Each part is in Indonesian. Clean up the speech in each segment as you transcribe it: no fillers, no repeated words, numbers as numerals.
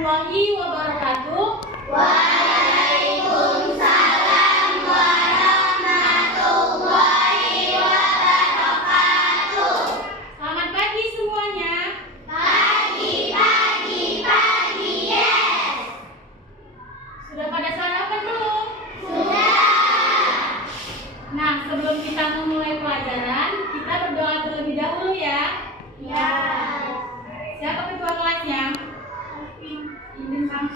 warahmatullahi wabarakatuh. Waalaikumsalam warahmatullahi wabarakatuh. Selamat pagi semuanya. Pagi, yes. Sudah pada sarapan belum? Sudah. Nah, sebelum kita memulai pelajaran, kita berdoa terlebih dahulu ya. Ya. Siapa ketua kelasnya? Ini Kang.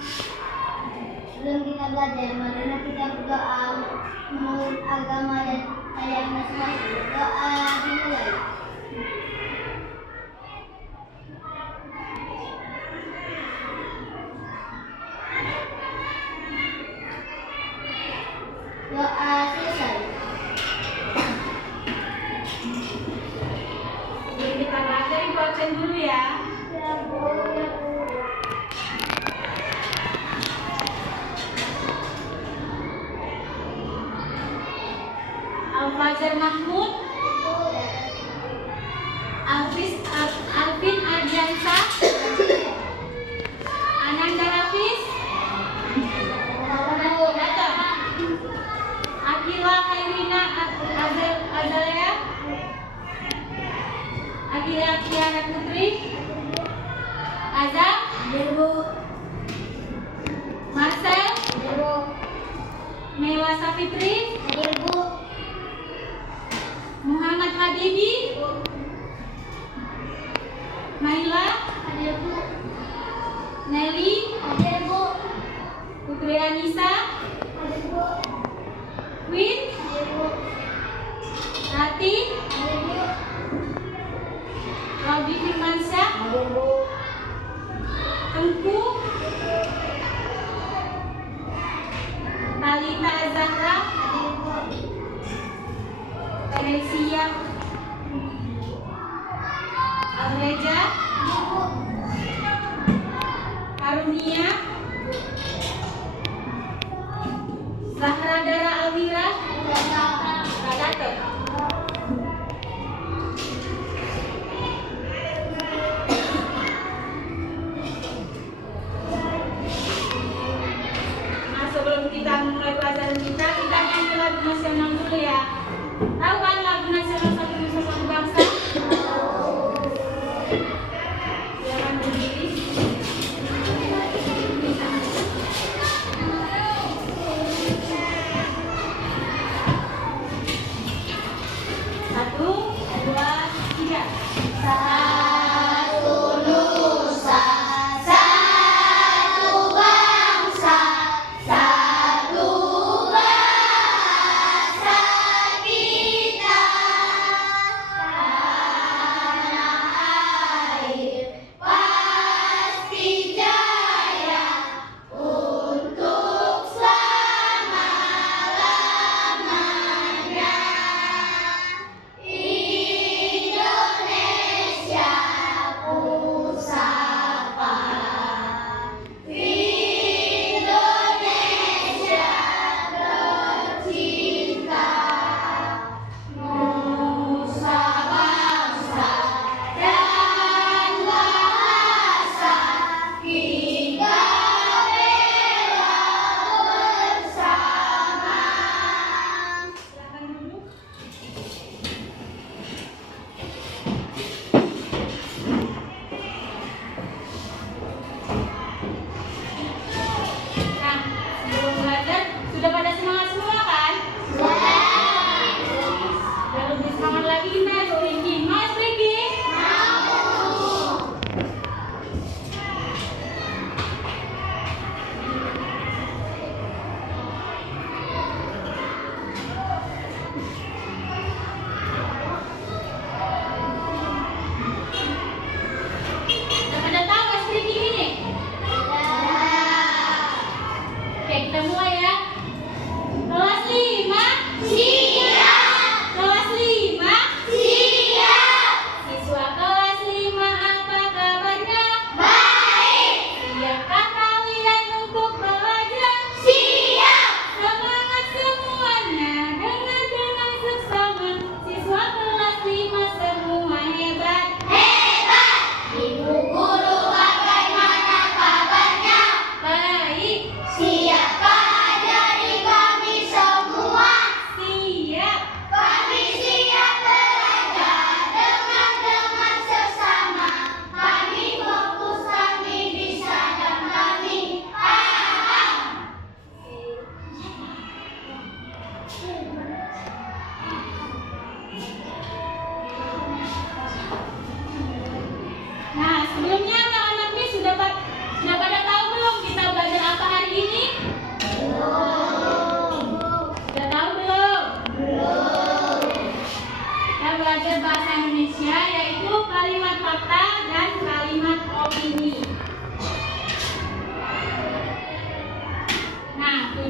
Sebelum kita belajar, marilah kita berdoa menurut agama dan ayat masing-masing. Doa dimulai. Doa selesai. Sebelum kita belajar, ibu absen dulu ya. Ya, Bu. Al-Fajar Mahmud, Alvin Ardiansa, Ananda Hafiz, datang. Akila Khairina Azalea, Akila Kiara Putri, Azam, Bu. Marcel, Bu. Mela Safitri, Hadir, Bu. Muhammad Habibi, Maila, Hadir, Bu. Nelly, Hadir, Bu. Putri Anissa, Hadir, Bu. Queen, Hadir, Bu. Rati, Hadir, Bu. Robi Firmansyah, Hadir, Bu. Tengku, Talita Zahra, Hadir, Bu. Teresia, Alreja, Hadir, Bu. Karunia, Zahra Dara Alwira, Kadato.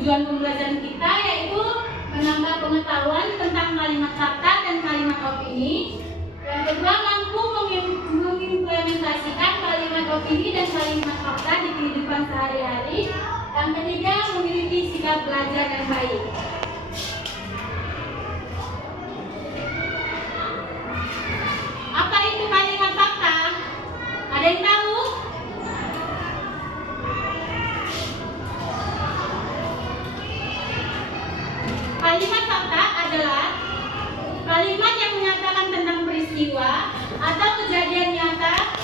tujuan pembelajaran kita yaitu menambah pengetahuan tentang kalimat fakta dan kalimat opini. Yang kedua, mampu mengimplementasikan kalimat opini dan kalimat fakta di kehidupan sehari-hari. Yang ketiga, memiliki sikap belajar yang baik. Apa itu kalimat fakta? Ada yang tahu? Kalimat fakta adalah kalimat yang menyatakan tentang peristiwa atau kejadian nyata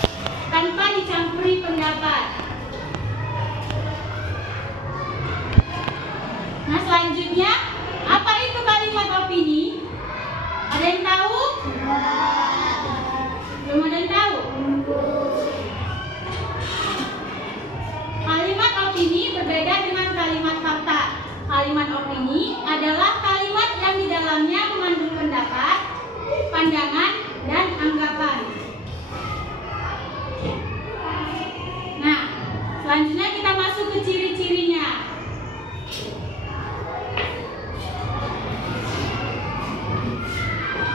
tanpa dicampuri pendapat. Nah, selanjutnya, apa itu kalimat opini? Ada yang tahu? Belum ada yang tahu? Kalimat opini berbeda dengan kalimat fakta. Kalimat opini adalah kalimat yang di dalamnya mengandung pendapat, pandangan, dan anggapan. Nah, selanjutnya kita masuk ke ciri-cirinya.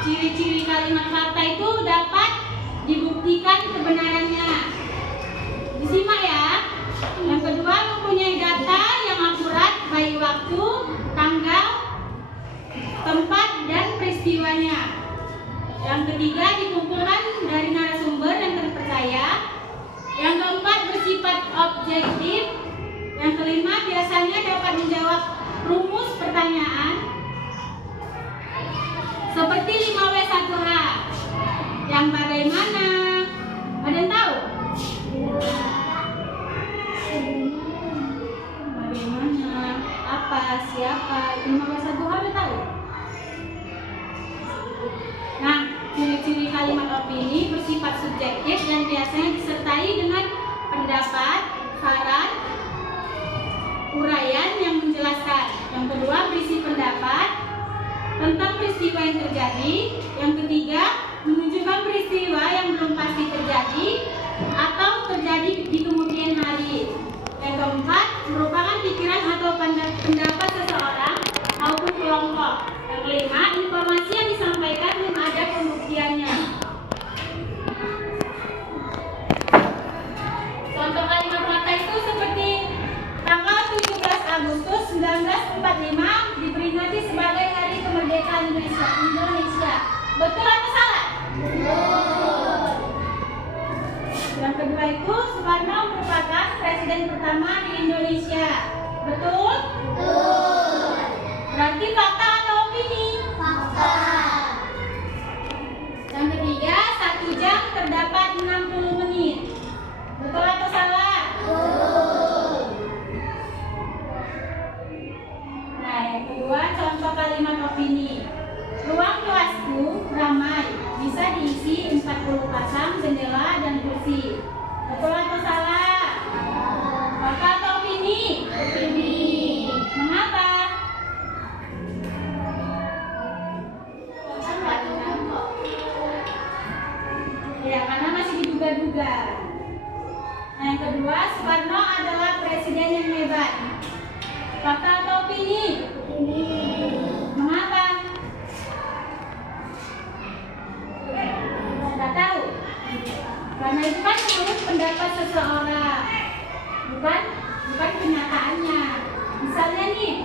Ciri-ciri kalimat fakta itu dapat dibuktikan kebenarannya. Disimak ya. Yang kedua, mempunyai data yang akurat baik waktu, tanggal, tempat, dan peristiwanya. Yang ketiga, dikumpulkan dari narasumber yang terpercaya. Yang keempat, bersifat objektif. Yang kelima, biasanya dapat menjawab rumus pertanyaan seperti 5W1H. Yang bagaimana? Ada yang tahu? Bagaimana? Apa? Siapa? 5W1H ada tahu? Nah, ciri-ciri kalimat opini bersifat subjektif dan biasanya disertai dengan pendapat, saran, uraian yang menjelaskan. Yang kedua, berisi pendapat tentang peristiwa yang terjadi. Yang ketiga, menunjukkan peristiwa yang belum pasti terjadi atau terjadi di kemudian hari. Yang keempat, merupakan pikiran atau pendapat seseorang maupun kelompok. Yang kelima, informasi yang disampaikan belum ada pembuktiannya. Contoh kalimat fakta itu seperti tanggal 17 Agustus 1945 diperingati sebagai Hari Kemerdekaan Indonesia. Betul atau salah? Betul. Yang kedua itu, Soekarno merupakan presiden pertama di Indonesia. Betul? Betul. Berarti fakta atau opini? Fakta. Yang ketiga, 1 jam terdapat 60 menit. Betul atau salah? Betul. Nah, yang kedua, contoh kalimat opini. Ruang kelasku ramai, bisa diisi 40 pasang jendela dan kursi. Betul atau salah? Fakta atau opini? Opini. Mengapa? Ya, karena masih diduga-duga. Nah, yang kedua, Soekarno adalah presiden yang hebat. Fakta atau opini? Opini. Mengapa? Tidak tahu. Karena itu kan menurut pendapat seseorang, bukan kenyataannya. Misalnya nih,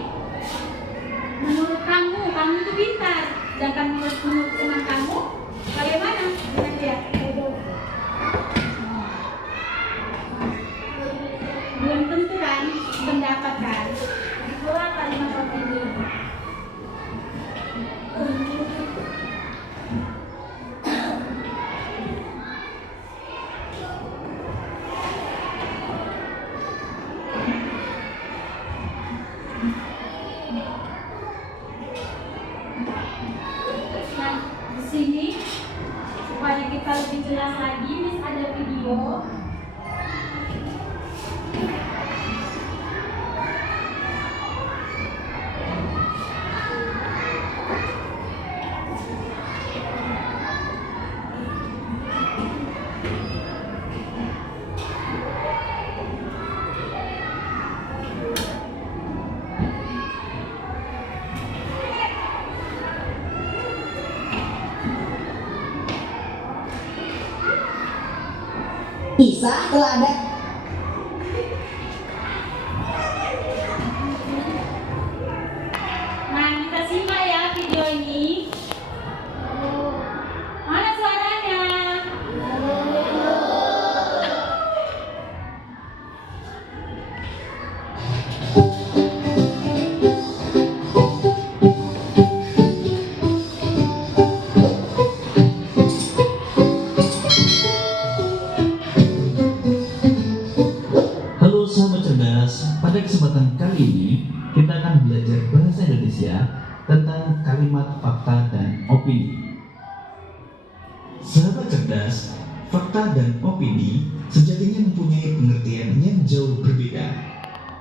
menurut kamu itu pintar, sedangkan menurut teman kamu, bagaimana dengan dia? Belum tentu kan pendapat kan. Itulah kalimat opini. Nah, di sini supaya kita lebih bisa teladan. Nah, kita simak ya video ini. Mana suaranya? Halo sahabat cerdas, pada kesempatan kali ini kita akan belajar bahasa Indonesia tentang kalimat fakta dan opini. Sahabat cerdas, fakta dan opini sejatinya mempunyai pengertian yang jauh berbeda.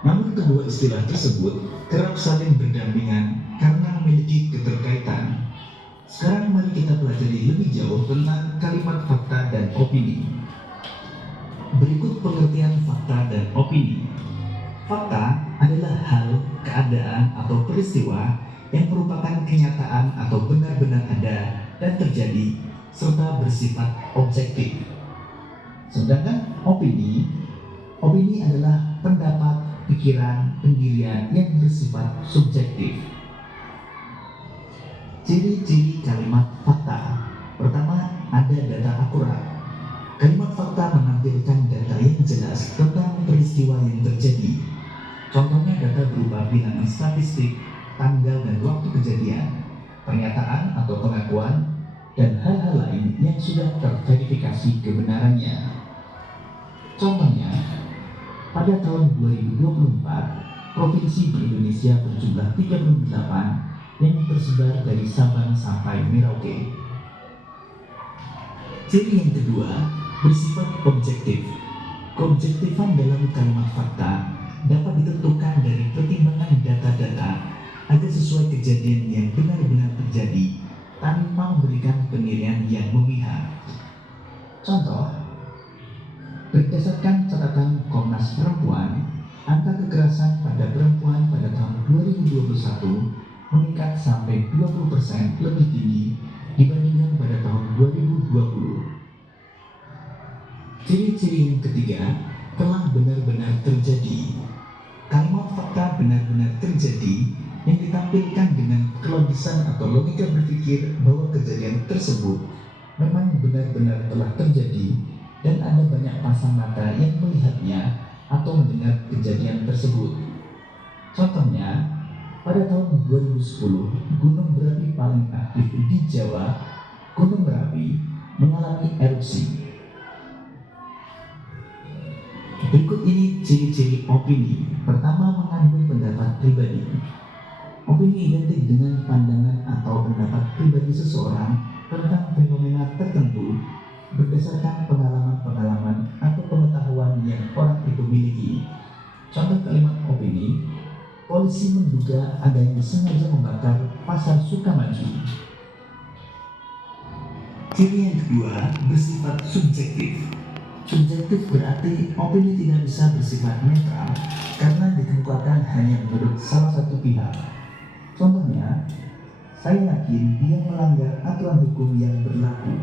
Namun kedua istilah tersebut kerap saling berdampingan karena memiliki keterkaitan. Sekarang mari kita pelajari lebih jauh tentang kalimat fakta dan opini. Berikut pengertian fakta dan opini. Fakta adalah hal, keadaan, atau peristiwa yang merupakan kenyataan atau benar-benar ada dan terjadi serta bersifat objektif. Sedangkan opini adalah pendapat, pikiran, pendirian yang bersifat subjektif. Ciri-ciri kalimat fakta. Pertama, ada data akurat. Kalimat fakta menampilkan data yang jelas tentang peristiwa yang terjadi. Contohnya data berupa bilangan statistik, tanggal dan waktu kejadian, pernyataan atau pengakuan, dan hal-hal lain yang sudah terverifikasi kebenarannya. Contohnya, pada tahun 2024, provinsi di Indonesia berjumlah 38 yang tersebar dari Sabang sampai Merauke. Ciri yang kedua, bersifat objektif. Keobjektifan dalam kalimat fakta dapat ditentukan dari pertimbangan data-data agar sesuai kejadian yang benar-benar terjadi tanpa memberikan penilaian yang memihak. Contoh, berdasarkan catatan Komnas Perempuan, angka kekerasan pada perempuan pada tahun 2021 meningkat sampai 20% lebih tinggi dibandingkan pada tahun 2020. Ciri-ciri yang ketiga, telah benar-benar terjadi. Kalimat fakta benar-benar terjadi yang ditampilkan dengan kelogisan atau logika berpikir bahwa kejadian tersebut memang benar-benar telah terjadi dan ada banyak pasang mata yang melihatnya atau mendengar kejadian tersebut. Contohnya, pada tahun 2010, gunung berapi paling aktif di Jawa, Gunung Merapi, mengalami erupsi. Berikut ini ciri-ciri opini. Pertama, mengandung pendapat pribadi. Opini identik dengan pandangan atau pendapat pribadi seseorang tentang fenomena tertentu berdasarkan pengalaman-pengalaman atau pengetahuan yang orang itu miliki. Contoh kalimat opini, polisi menduga ada yang sengaja membakar pasar Sukamaju. Ciri yang kedua, bersifat subjektif. Subjektif berarti opini tidak bisa bersifat netral karena dikemukakan hanya menurut salah satu pihak. Contohnya, saya yakin dia melanggar aturan hukum yang berlaku.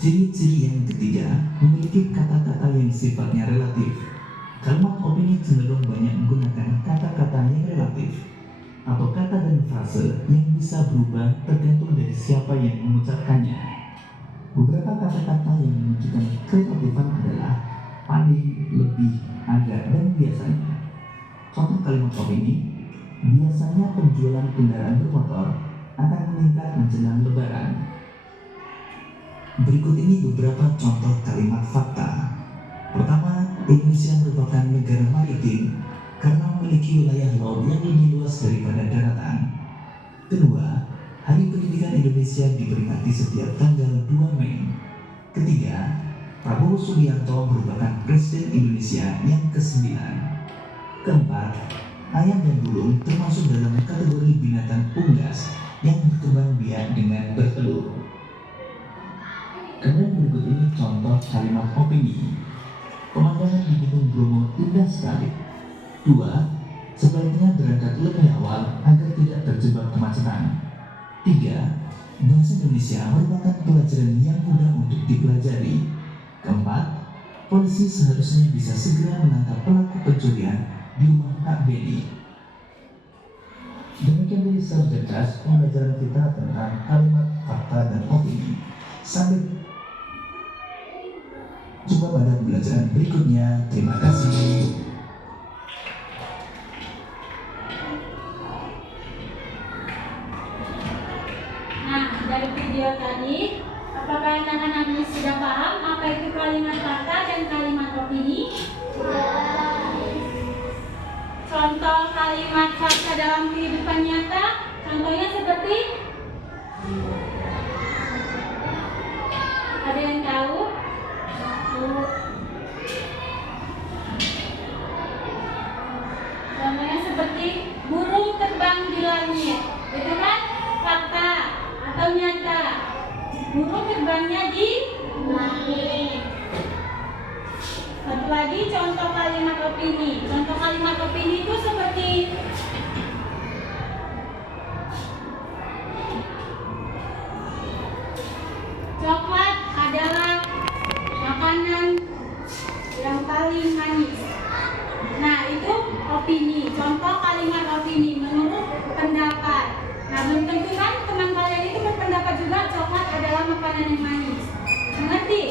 Ciri-ciri yang ketiga, memiliki kata-kata yang sifatnya relatif. Kalimat opini cenderung banyak menggunakan kata-kata yang relatif atau kata dan frase yang bisa berubah tergantung dari siapa yang mengucapkannya. Beberapa kata-kata yang menunjukkan kerelatifan adalah paling, lebih, agak, dan biasanya. Contoh kalimat opini, biasanya penjualan kendaraan bermotor akan meningkat menjelang Lebaran. Berikut ini beberapa contoh kalimat fakta. Pertama, Indonesia merupakan negara maritim karena memiliki wilayah laut yang lebih luas daripada daratan. Kedua, Hari Pendidikan Indonesia diperingati setiap tanggal 2 Mei. Ketiga, Prabowo Subianto merupakan Presiden Indonesia yang ke-9. Keempat, ayam dan burung termasuk dalam kategori binatang unggas yang berkembang biak dengan bertelur. Kemudian berikut ini contoh kalimat opini. Pemandangan di Gunung Bromo indah sekali. 2. Sebaiknya berangkat lebih awal agar tidak terjebak kemacetan. 3. Bahasa Indonesia merupakan pelajaran yang mudah untuk dipelajari. Keempat, polisi seharusnya bisa segera menangkap pelaku pencurian di rumah Kak Beni. Demikian dari cerdas pembelajaran kita tentang kalimat, fakta, dan opini. Sampai jumpa pada pembelajaran berikutnya. Terima kasih. Nah, dari video tadi, apakah anak-anak sudah paham apa itu kalimat fakta dan kalimat opini? Contoh kalimat fakta dalam kehidupan nyata, contohnya seperti ada yang tahu? Contohnya seperti burung terbang di langit, itu kan fakta atau nyata. Burung terbangnya di langit. Satu lagi contoh kalimat opini. Contoh kalimat opini itu seperti coklat adalah makanan yang paling manis. Nah, itu opini. Contoh kalimat opini menurut pendapat. Nah, belum tentu kan teman kalian itu berpendapat juga coklat adalah makanan yang manis. Mengerti?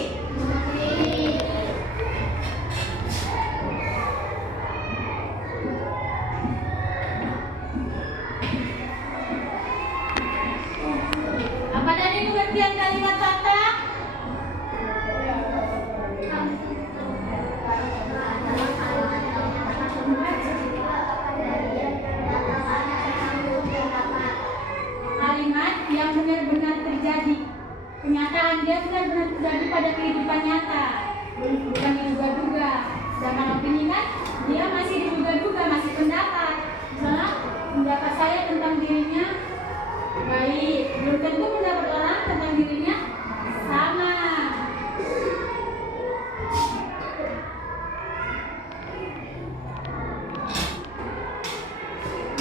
Apa dari pengertian kalimat fakta? Kalimat yang benar-benar terjadi, kenyataan dia benar-benar terjadi pada kehidupan nyata, bukan diduga-duga. Sedangkan opini kan dia masih diduga-duga, masih pendapat. Misalnya pendapat saya tentang dirinya baik, belum tentu pendapat orang tentang dirinya sama.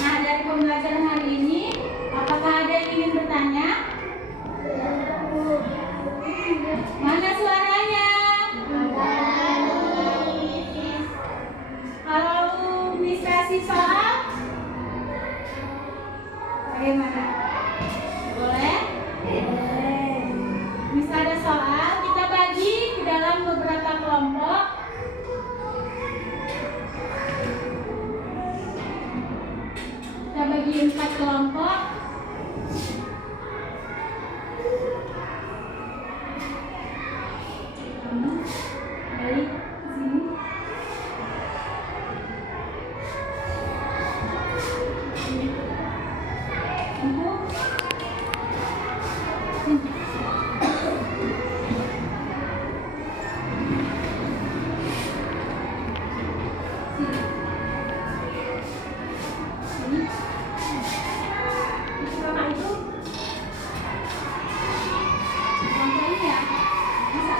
Nah, dari pembelajaran hari ini, apakah ada yang ingin bertanya? Mana suaranya? Kalau Miss kasih soal, bagaimana? Boleh? Boleh. Miss ada soal, kita bagi ke dalam beberapa kelompok. Kita bagi 4 kelompok. Baik, sini. Ibu. Sini. Sini. Kakak itu contohnya ya, bisa.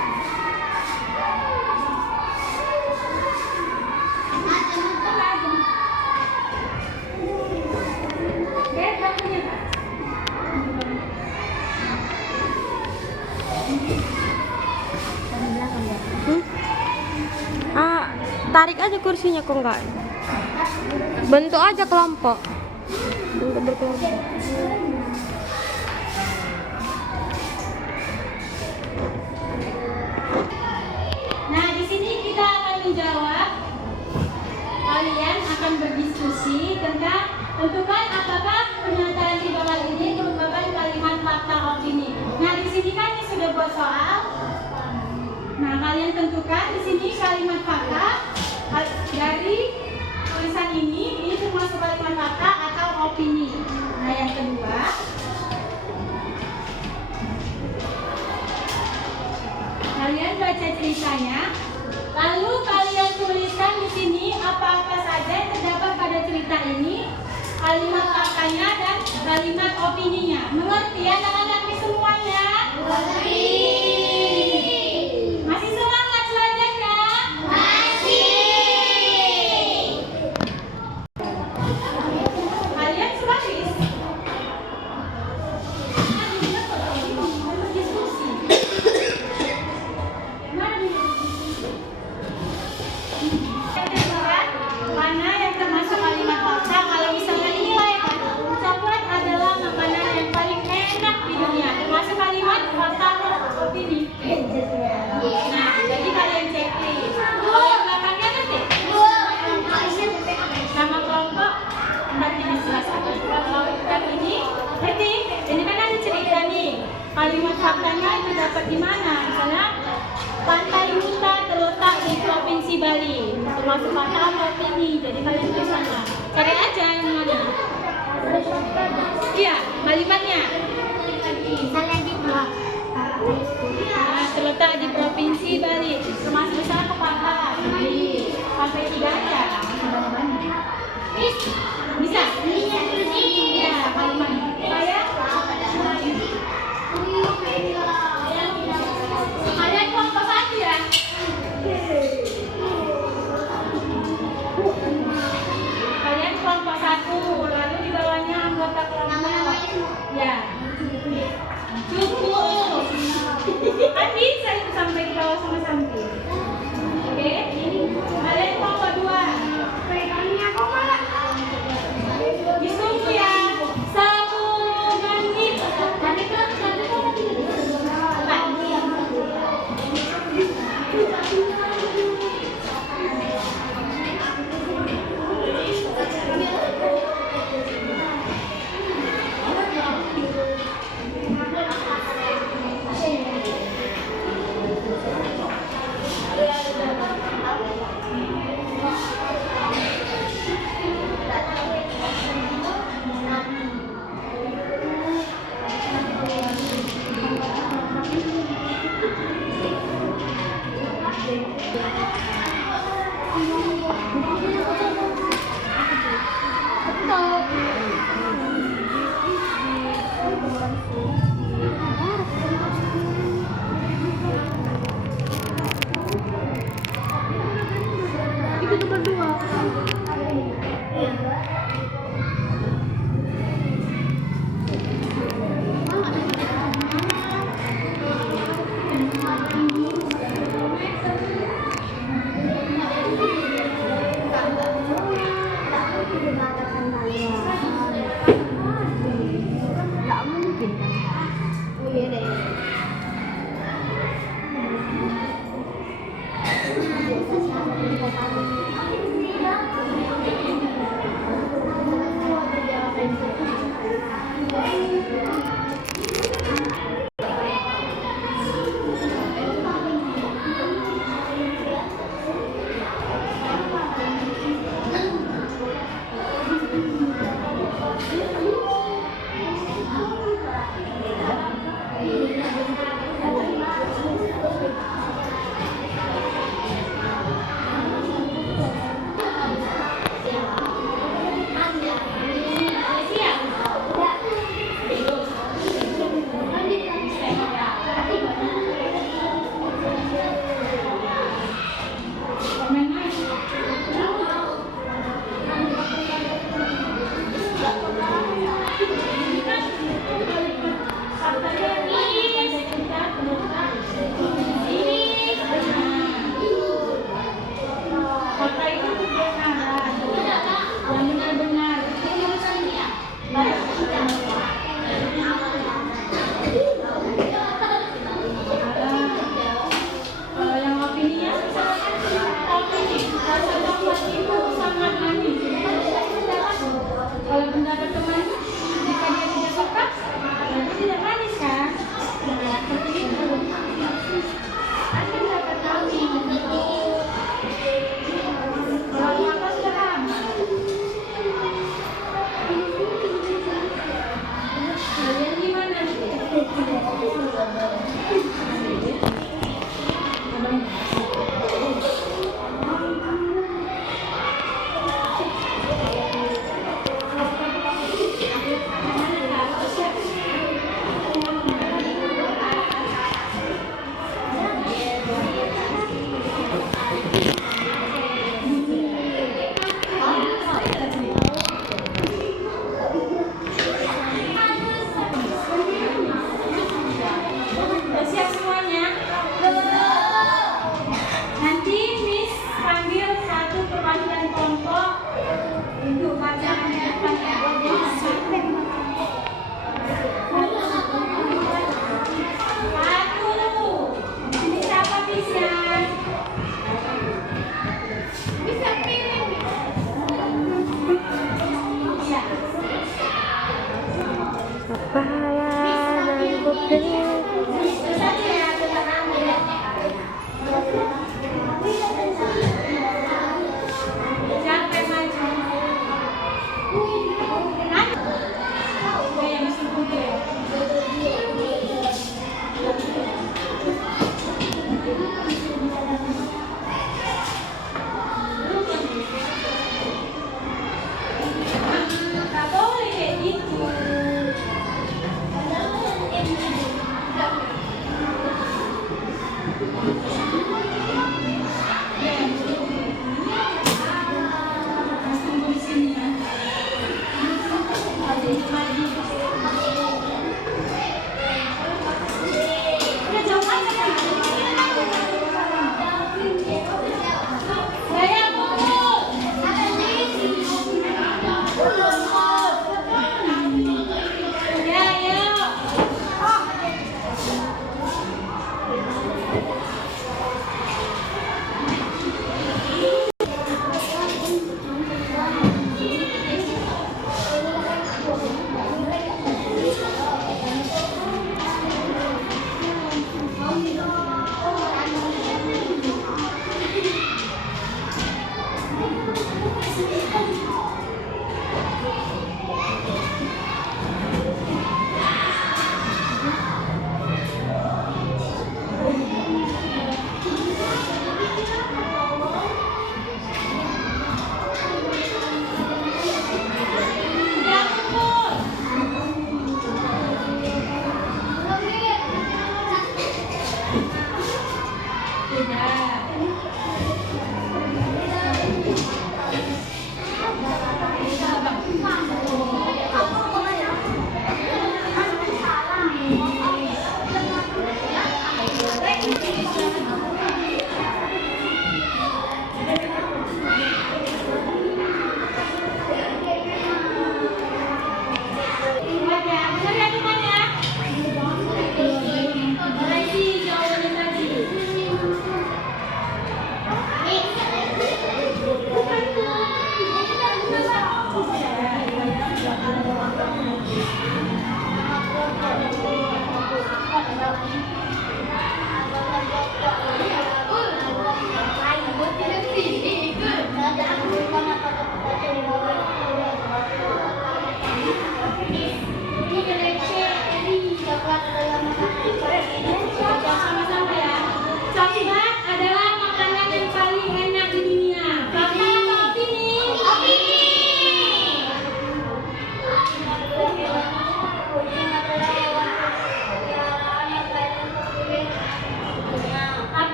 Tarik aja kursinya kok enggak. Bentuk aja kelompok. Bentuk berkelompok. Nah, di sini kita akan menjawab. Kalian akan berdiskusi tentang tentukan apakah pernyataan di bawah ini merupakan kalimat fakta opini. Nah, di sini kan sudah buat soal. Nah, kalian tentukan di sini kalimat fakta dari tulisan ini termasuk kalimat fakta atau opini. Nah, yang kedua, kalian baca ceritanya, lalu kalian tuliskan di sini apa-apa saja yang terdapat pada cerita ini, kalimat faktanya dan kalimat opininya. Mengerti anak-anak semuanya? Mengerti. Masih semangat belajarnya? Masih. Kalian sebaris? Nah, ini diskusi. Mana nih? termasuk kata atau opini. Jadi kalian di sana cari aja yang mana. Iya, kalimatnya. Nah, terletak di Provinsi Bali. Termasuk di sana pepatah. Jadi sampai 3 aja. Bisa? Iya, kalimat. Saya kalian kelompok 1 ya? Kalian kelompok 1, lalu di bawahnya anggota kelompok. Ya. Cukup. Kan bisa itu sampai di bawah sama sampai. Oke? Kalian kelompok 2. Ditunggu ya. 1 menit.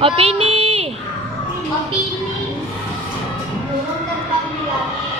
Opini. Opini. Burung terbang di langit.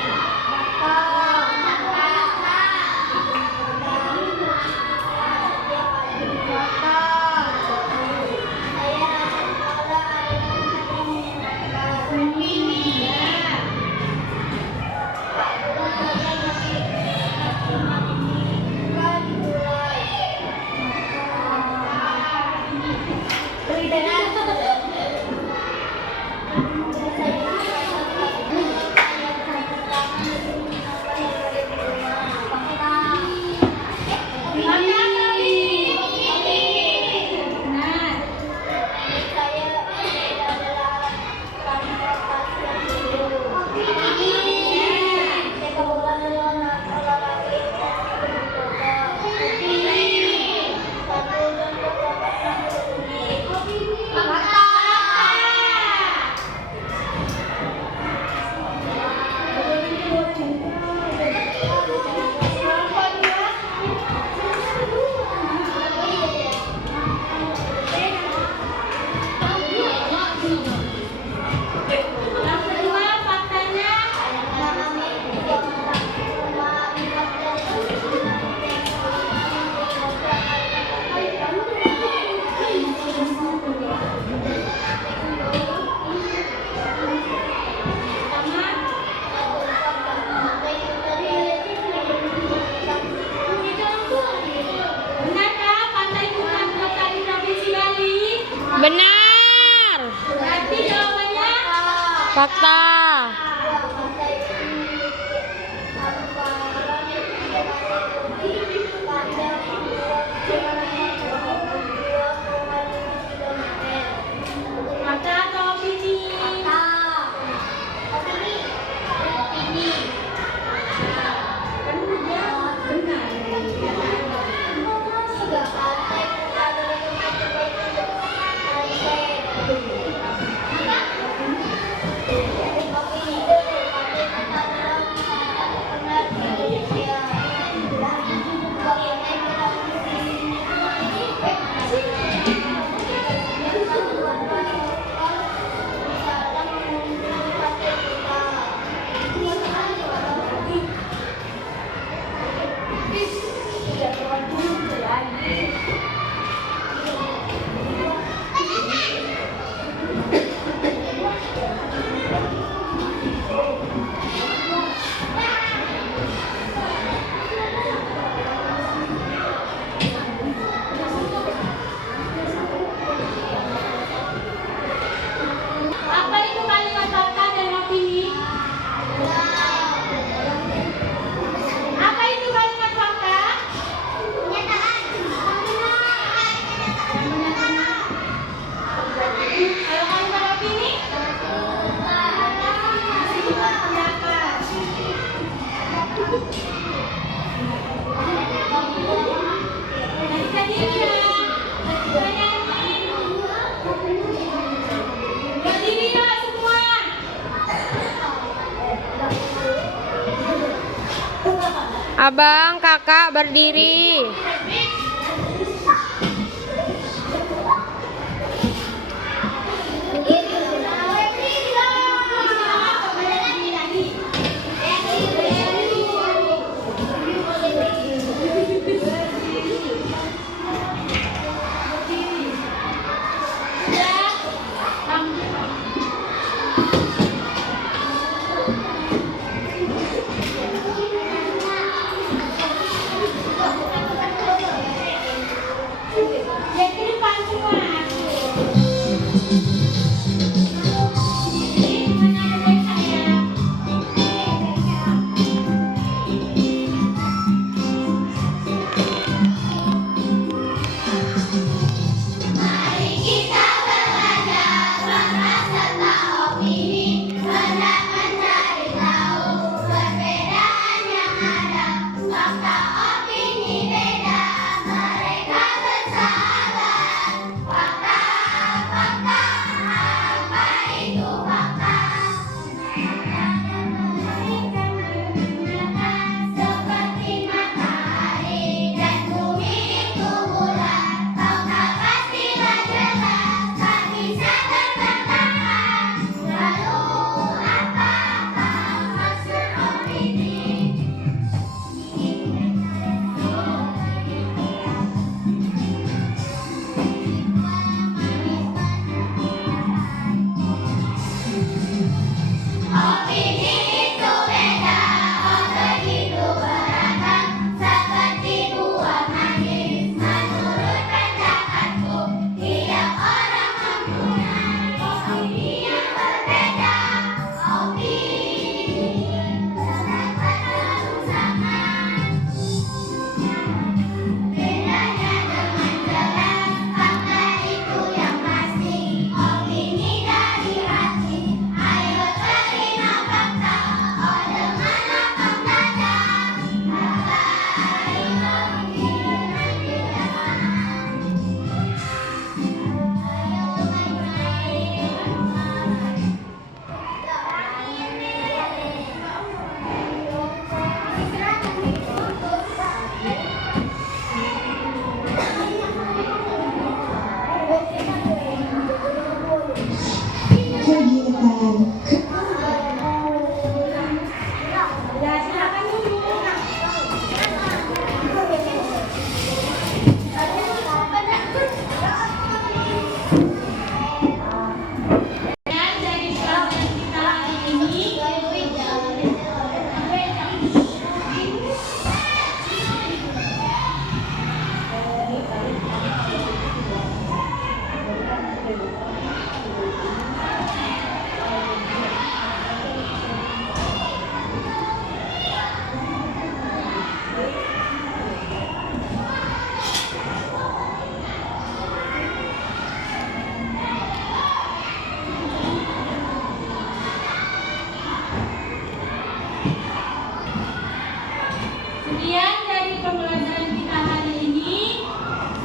Benar. Berarti jawabannya Fakta. fakta atau opini? Kan dia benar. Apa itu kalimat fakta dan opini? Apa itu kalimat fakta? Kalau kalimat opini? Sifat pendapat. Nanti tadi ya. Berdiri yuk semua. Abang, kakak berdiri.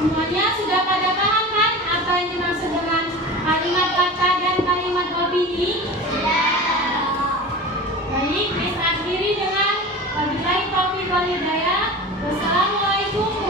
Semuanya sudah pada paham kan apa yang dimaksud dengan kalimat kata dan kalimat opini? Baik, Miss akhiri dengan wabillahi taufiq wal hidayah. Wassalamualaikum